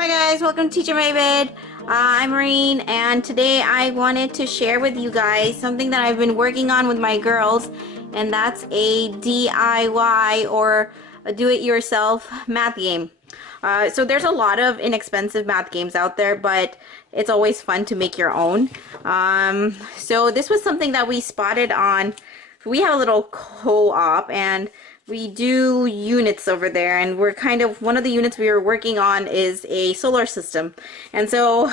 Hi guys, welcome to Teacher Mabid. I'm Maureen, and today I wanted to share with you guys something that I've been working on with my girls, and that's a DIY or a do-it-yourself math game. So there's a lot of inexpensive math games out there, but it's always fun to make your own. So this was something that we spotted on. We have a little co-op, and we do units over there, and we're kind of, one of the units we were working on is a solar system. And so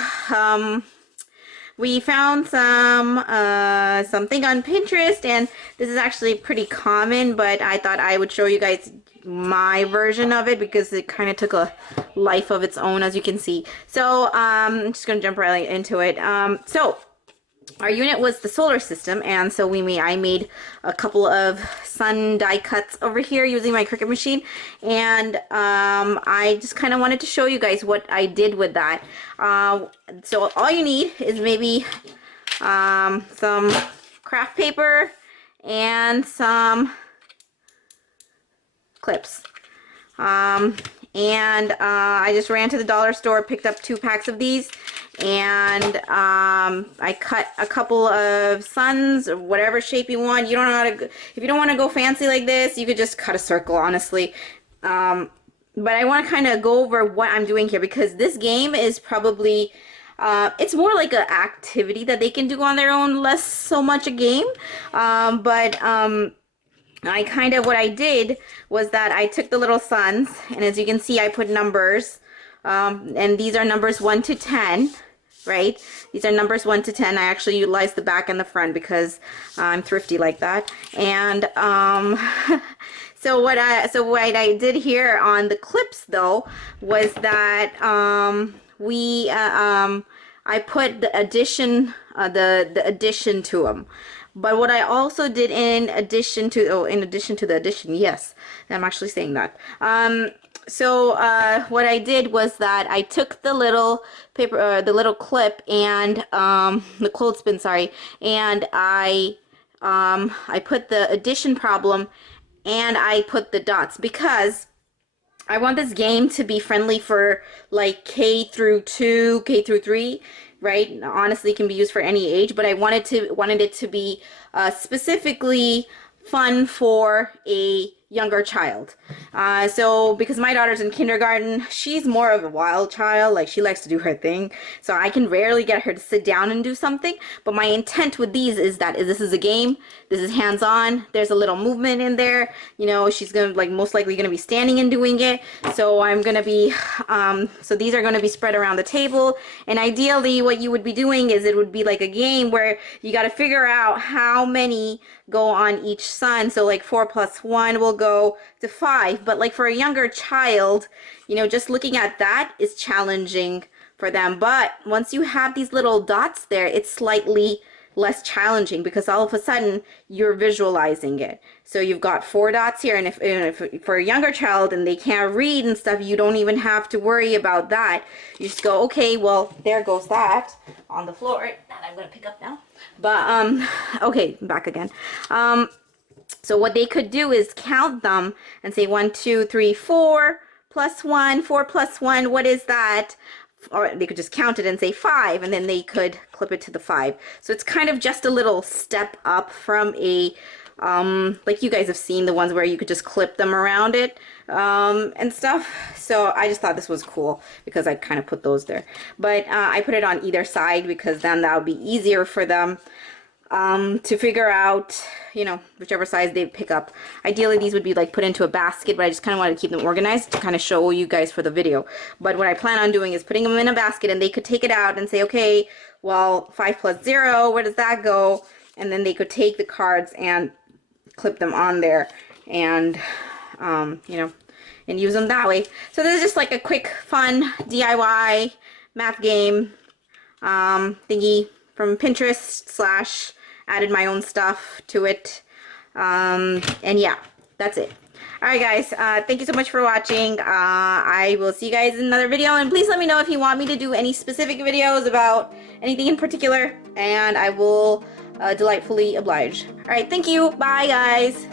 we found something on Pinterest, and this is actually pretty common, but I thought I would show you guys my version of it because it kind of took a life of its own, as you can see. So I'm just gonna jump right into it. So our unit was the solar system, and so I made a couple of sun die cuts over here using my Cricut machine, and I just kind of wanted to show you guys what I did with that. So all you need is maybe some craft paper and some clips. I just ran to the dollar store, picked up 2 packs of these, and I cut a couple of suns of whatever shape you want. You don't know how to, if you don't want to go fancy like this, you could just cut a circle, honestly. But I want to kind of go over what I'm doing here, because this game is probably it's more like an activity that they can do on their own, less so much a game. What I did was that I took the little suns, and as you can see, I put numbers, and these are numbers 1 to 10, right? These are numbers 1 to 10. I actually utilized the back and the front because I'm thrifty like that. And so what I did here on the clips though was that I put the addition to them. But what I also did in addition to the addition, yes, I'm actually saying that. What I did was that I took the little paper, the little clip, and the clothespin, sorry, and I put the addition problem, and I put the dots, because I want this game to be friendly for like K through 2, K through 3, right? Honestly, it can be used for any age, but I wanted it to be specifically fun for a younger child. So because my daughter's in kindergarten, she's more of a wild child, like she likes to do her thing, so I can rarely get her to sit down and do something. But my intent with these is that this is a game, this is hands-on, there's a little movement in there, you know, she's gonna, like, most likely gonna be standing and doing it. So I'm gonna be so these are going to be spread around the table, and ideally what you would be doing is it would be like a game where you got to figure out how many go on each sun. So like 4 plus 1 will go to 5, but like for a younger child, you know, just looking at that is challenging for them. But once you have these little dots there, it's slightly less challenging because all of a sudden you're visualizing it. So you've got 4 dots here, and if for a younger child and they can't read and stuff, you don't even have to worry about that. You just go, okay, well, there goes that on the floor that I'm gonna pick up now. But okay, back again. So what they could do is count them and say 1 2 3 4 plus 1, 4 plus 1, what is that? Or they could just count it and say 5, and then they could clip it to the 5. So it's kind of just a little step up from a like you guys have seen the ones where you could just clip them around it and stuff. So I just thought this was cool because I kind of put those there. But I put it on either side because then that would be easier for them to figure out, you know, whichever size they pick up. Ideally these would be like put into a basket, but I just kind of wanted to keep them organized to kind of show you guys for the video. But what I plan on doing is putting them in a basket, and they could take it out and say, okay, well, 5 plus 0, where does that go? And then they could take the cards and clip them on there, and you know, and use them that way. So this is just like a quick fun DIY math game thingy from Pinterest / added my own stuff to it, and yeah, that's it. Alright guys, thank you so much for watching. I will see you guys in another video, and please let me know if you want me to do any specific videos about anything in particular, and I will delightfully oblige. Alright, thank you. Bye guys.